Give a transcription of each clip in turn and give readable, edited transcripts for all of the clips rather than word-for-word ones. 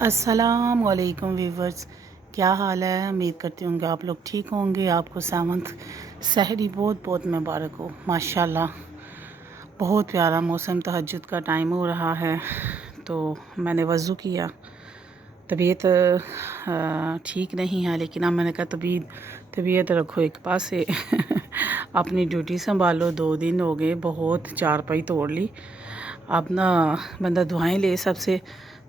السلام علیکم ویورز، کیا حال ہے؟ امید کرتی ہوں کہ آپ لوگ ٹھیک ہوں گے۔ آپ کو سیونتھ سحری بہت بہت مبارک ہو۔ ماشاءاللہ بہت پیارا موسم، تہجد کا ٹائم ہو رہا ہے تو میں نے وضو کیا۔ طبیعت ٹھیک نہیں ہے لیکن اب میں نے کہا طبیعت رکھو ایک پاسے اپنی ڈیوٹی سنبھالو۔ 2 دن ہو گئے، بہت چارپائی توڑ لی۔ اب نا بندہ دعائیں لے، سب سے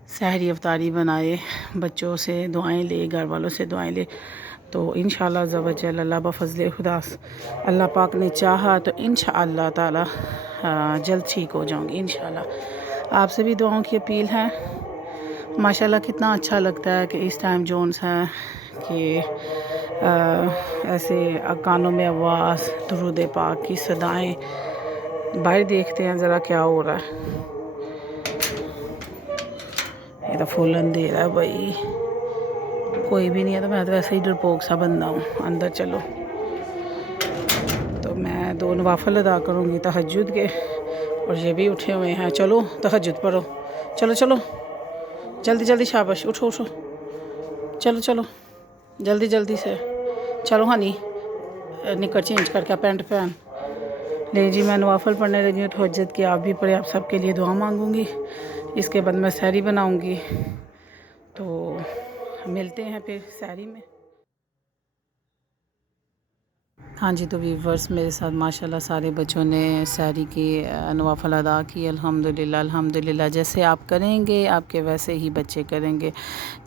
سحری افطاری بنائے، بچوں سے دعائیں لے، گھر والوں سے دعائیں لے، تو انشاءاللہ عز و جل اللہ بفضل خدا اللہ پاک نے چاہا تو انشاءاللہ تعالی جلد ٹھیک ہو جاؤں گی انشاءاللہ۔ آپ سے بھی دعاؤں کی اپیل ہے۔ ماشاءاللہ کتنا اچھا لگتا ہے کہ اس ٹائم جونس ہے کہ ایسے کانوں میں آواز، درود پاک کی صدائیں۔ باہر دیکھتے ہیں ذرا کیا ہو رہا ہے۔ یہ تو فل اندھیرا ہے بھائی، کوئی بھی نہیں ہے، تو میں تو ویسے ہی ڈرپوک سا بندہ ہوں۔ اندر چلو، تو میں 2 نوافل ادا کروں گی تہجد کے، اور یہ بھی اٹھے ہوئے ہیں۔ چلو تہجد پڑھو، چلو چلو جلدی جلدی، شاباش، اٹھو اٹھو، چلو چلو جلدی جلدی سے، چلو ہنی نکر چینج کر کے پینٹ پہن لے جی۔ میں نوافل پڑھنے لگی ہوں تہجد کے، آپ بھی پڑھے۔ آپ سب کے لیے دعا مانگوں گی، اس کے بعد میں سحری بناؤں گی، تو ملتے ہیں پھر سحری میں۔ ہاں جی، تو ویورز میرے ساتھ ماشاءاللہ سارے بچوں نے سحری کی نوافل ادا کی، الحمدللہ الحمدللہ۔ جیسے آپ کریں گے آپ کے ویسے ہی بچے کریں گے۔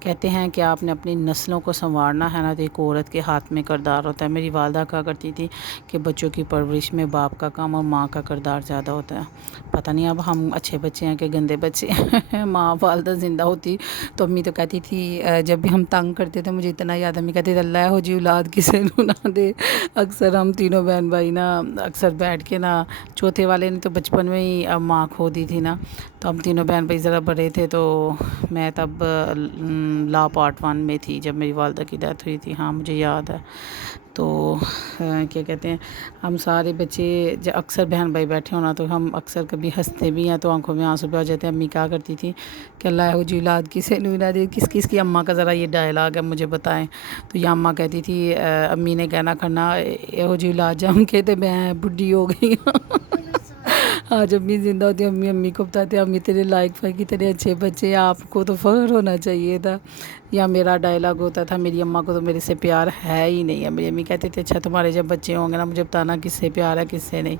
کہتے ہیں کہ آپ نے اپنی نسلوں کو سنوارنا ہے نا، تو ایک عورت کے ہاتھ میں کردار ہوتا ہے۔ میری والدہ کہا کرتی تھی کہ بچوں کی پرورش میں باپ کا کام اور ماں کا کردار زیادہ ہوتا ہے۔ پتہ نہیں اب ہم اچھے بچے ہیں کہ گندے بچے ہیں۔ ماں والدہ زندہ ہوتی تو امی تو کہتی تھی، جب بھی ہم تنگ کرتے تھے، مجھے اتنا یاد، امی کہتی تھی اللہ ہو جی اولاد کسے نہ دے۔ اکثر ہم تینوں بہن بھائی نا اکثر بیٹھ کے نا، چوتھے والے نے تو بچپن میں ہی ماں کھو دی تھی نا، تو ہم تینوں بہن بھائی ذرا بڑے تھے، تو میں تب لا پارٹ 1 میں تھی جب میری والدہ کی ڈیتھ ہوئی تھی۔ ہاں مجھے یاد ہے۔ تو کیا کہتے ہیں، ہم سارے بچے اکثر بہن بھائی بیٹھے ہونا، تو ہم اکثر کبھی ہنستے بھی ہیں تو آنکھوں میں آنسو بھی آ جاتے ہیں۔ امی کہا کرتی تھی کہ اللہ ہو جی اولاد کسے نہ دے۔ کس کس کی اماں کا ذرا یہ ڈائلاگ ہے مجھے بتائیں؟ تو یہ اماں کہتی تھی، امی نے کہنا کھنا یہو جی اولاد جم کے تے میں بڈھی ہو گئی آج امی زندہ ہوتی، امی کو بتاتے امی تیرے لائق فائق اتنے اچھے بچے، آپ کو تو فخر ہونا چاہیے تھا۔ یا میرا ڈائلاگ ہوتا تھا، میری اماں کو تو میرے سے پیار ہے ہی نہیں ہے۔ میری امی کہتے تھے اچھا تمہارے جب بچے ہوں گے نا، مجھے بتانا کس سے پیار ہے کس سے نہیں۔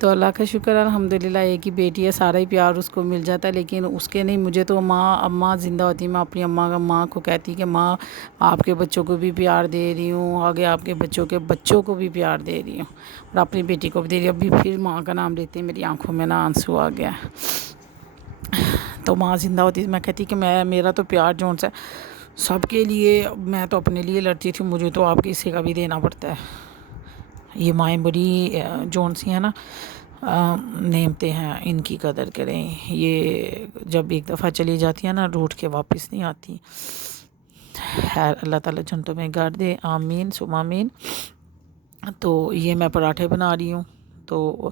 تو اللہ کا شکر ہے الحمدللہ، ایک ہی بیٹی ہے، سارا ہی پیار اس کو مل جاتا ہے، لیکن اس کے نہیں۔ مجھے تو اماں زندہ ہوتی، میں اپنی ماں کو کہتی کہ ماں آپ کے بچوں کو بھی پیار دے رہی ہوں، آگے آپ کے بچوں کے بچوں کو بھی پیار دے رہی ہوں، اور اپنی بیٹی کو بھی دے رہی ہوں۔ ابھی پھر ماں کا نام لیتے میری آنکھوں میں نا آنسو آ گیا۔ تو ماں زندہ ہوتی میں کہتی کہ میرا تو پیار جون سے سب کے لیے، میں تو اپنے لیے لڑتی تھی، مجھے تو آپ کسی کا بھی دینا پڑتا ہے۔ یہ مائیں بڑی جون سی ہیں نا، نعمتیں ہیں، ان کی قدر کریں۔ یہ جب ایک دفعہ چلی جاتی ہیں نا، روٹ کے واپس نہیں آتی۔ خیر اللہ تعالیٰ جنتوں میں گاڑ دے، آمین ثم آمین۔ تو یہ میں پراٹھے بنا رہی ہوں، تو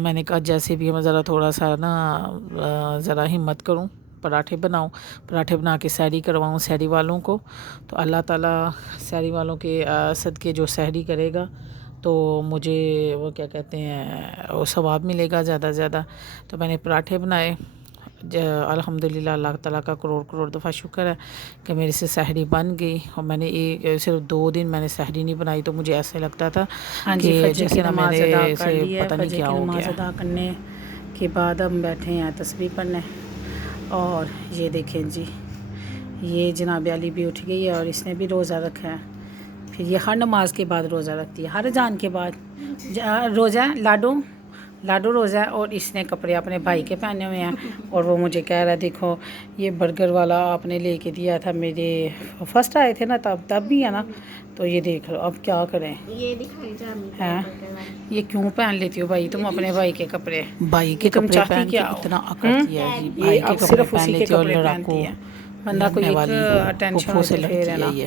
میں نے کہا جیسے بھی میں ذرا تھوڑا سا نا ذرا ہمت کروں، پراٹھے بناؤں، پراٹھے بنا کے سحری کرواؤں سحری والوں کو، تو اللہ تعالیٰ سحری والوں کے صدقے جو سحری کرے گا تو مجھے وہ کیا کہتے ہیں وہ ثواب ملے گا زیادہ سے زیادہ۔ تو میں نے پراٹھے بنائے، الحمدللہ اللہ تعالیٰ کا کروڑ دفعہ شکر ہے کہ میرے سے سحری بن گئی۔ اور میں نے صرف 2 دن میں نے سحری نہیں بنائی، تو مجھے ایسے لگتا تھا کہ جیسے نا نماز میرے ادا کر سے لی ہے، پتہ نہیں فجر کیا کی ہو نماز گیا۔ ادا کرنے کے بعد ہم بیٹھے ہیں تسبیح پڑھنے، اور یہ دیکھیں جی، یہ جناب علی بھی اٹھ گئی ہے اور اس نے بھی روزہ رکھا ہے۔ پھر یہ ہر نماز کے بعد روزہ رکھتی ہے، ہر اذان کے بعد روزہ ہے۔ لاڈو روزہ ہے، اور اس نے کپڑے اپنے بھائی کے پہنے ہوئے ہیں، اور وہ مجھے کہہ رہا دیکھو یہ برگر والا آپ نے لے کے دیا تھا، میرے فرسٹ آئے تھے نا تب بھی ہے نا، تو یہ دیکھ لو اب کیا کریں۔ ہیں یہ کیوں پہن لیتی ہو بھائی تم اپنے بھائی کے کپڑے؟ بھائی کے یہ تم کپڑے چاہتی پہن کے کیا ہو؟ اتنا اکڑتی ہے جی، بھائی یہ کے اب کپڑے صرف پہن اسی کے لیتی ہے، اور کپڑے لڑاکو پہنتی ہے، بندہ کو لڑنے ایک والی اٹینشن پھپھو سے ہوتی پھر لڑتی ہے ہے نا۔ یہ۔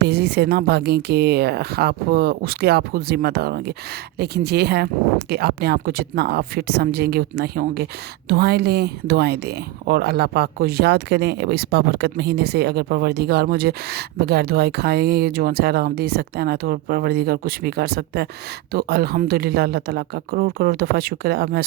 تیزی سے نہ بھاگیں کہ آپ اس کے آپ خود ذمہ دار ہوں گے، لیکن یہ ہے کہ اپنے آپ کو جتنا آپ فٹ سمجھیں گے اتنا ہی ہوں گے۔ دعائیں لیں، دعائیں دیں اور اللہ پاک کو یاد کریں۔ اس بابرکت مہینے سے اگر پروردگار مجھے بغیر دعائیں کھائے جو ان سے آرام دے سکتا ہے نا، تو پروردگار کچھ بھی کر سکتا ہے۔ تو الحمدللہ اللہ تعالیٰ کا کروڑ کروڑ دفعہ شکر ہے۔ اب میں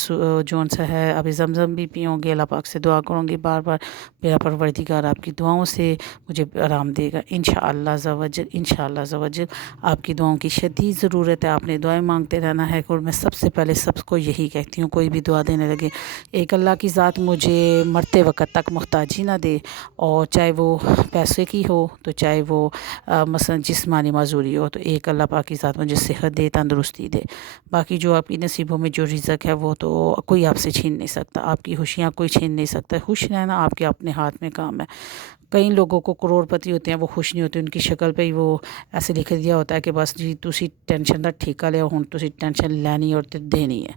جو سے ہے ابھی زمزم بھی پیوں گی، اللہ پاک سے دعا کروں گی بار بار، میرا پروردگار آپ کی دعاؤں سے مجھے آرام دے گا انشاءاللہ عز و جل، انشاءاللہ عز و جل۔ آپ کی دعاؤں کی شدید ضرورت ہے، آپ نے دعائیں مانگتے رہنا ہے۔ اور میں سب سے پہلے سب کو یہی کہتی ہوں، کوئی بھی دعا دینے لگے، ایک اللہ کی ذات مجھے مرتے وقت تک محتاجی نہ دے، اور چاہے وہ پیسے کی ہو تو چاہے وہ مثلا جسمانی معذوری ہو، تو ایک اللہ پاک کی ذات مجھے صحت دے، تندرستی دے۔ باقی جو آپ کی نصیبوں میں جو رزق ہے وہ تو کوئی آپ سے چھین نہیں سکتا، آپ کی خوشیاں کوئی چھین نہیں سکتا۔ خوش رہنا آپ کے اپنے ہاتھ میں کام ہے۔ کئی لوگوں کو کروڑ پتی ہوتے ہیں وہ خوش نہیں ہوتے، ان کی شکل پہ ہی وہ ایسے لکھ دیا ہوتا ہے کہ بس جی تسی ٹینشن دا ٹھیکا لیا، ہن تسی ٹینشن لینی اور دینی ہے۔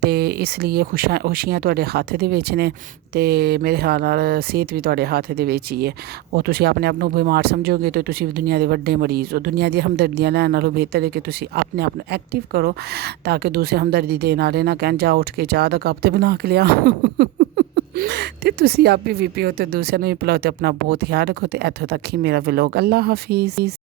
تے اس لیے خوشیاں تواڈے ہاتھ دے وچ نے، تے میرے خیال نال صحت بھی تواڈے ہاتھ دے وچ ہی ہے۔ اور تسی اپنے آپ نوں بیمار سمجھو گے تو تسی دنیا دے وڈے مریض ہو۔ دنیا دی ہمدردیاں لین نالوں بہتر ہے کہ تسی اپنے آپ نوں ایکٹیو کرو، تاکہ دوسرے ہمدردی دین والے نہ کہن جا اٹھ کے چاہ دا کپ تے بنا کے لیا تے تسی آپ بھی پیو تے دوسرے نوں بھی پلاؤ۔ تے اپنا بہت خیال رکھو۔ تے ایتھوں تک ہی میرا ولاگ۔ اللہ حافظ۔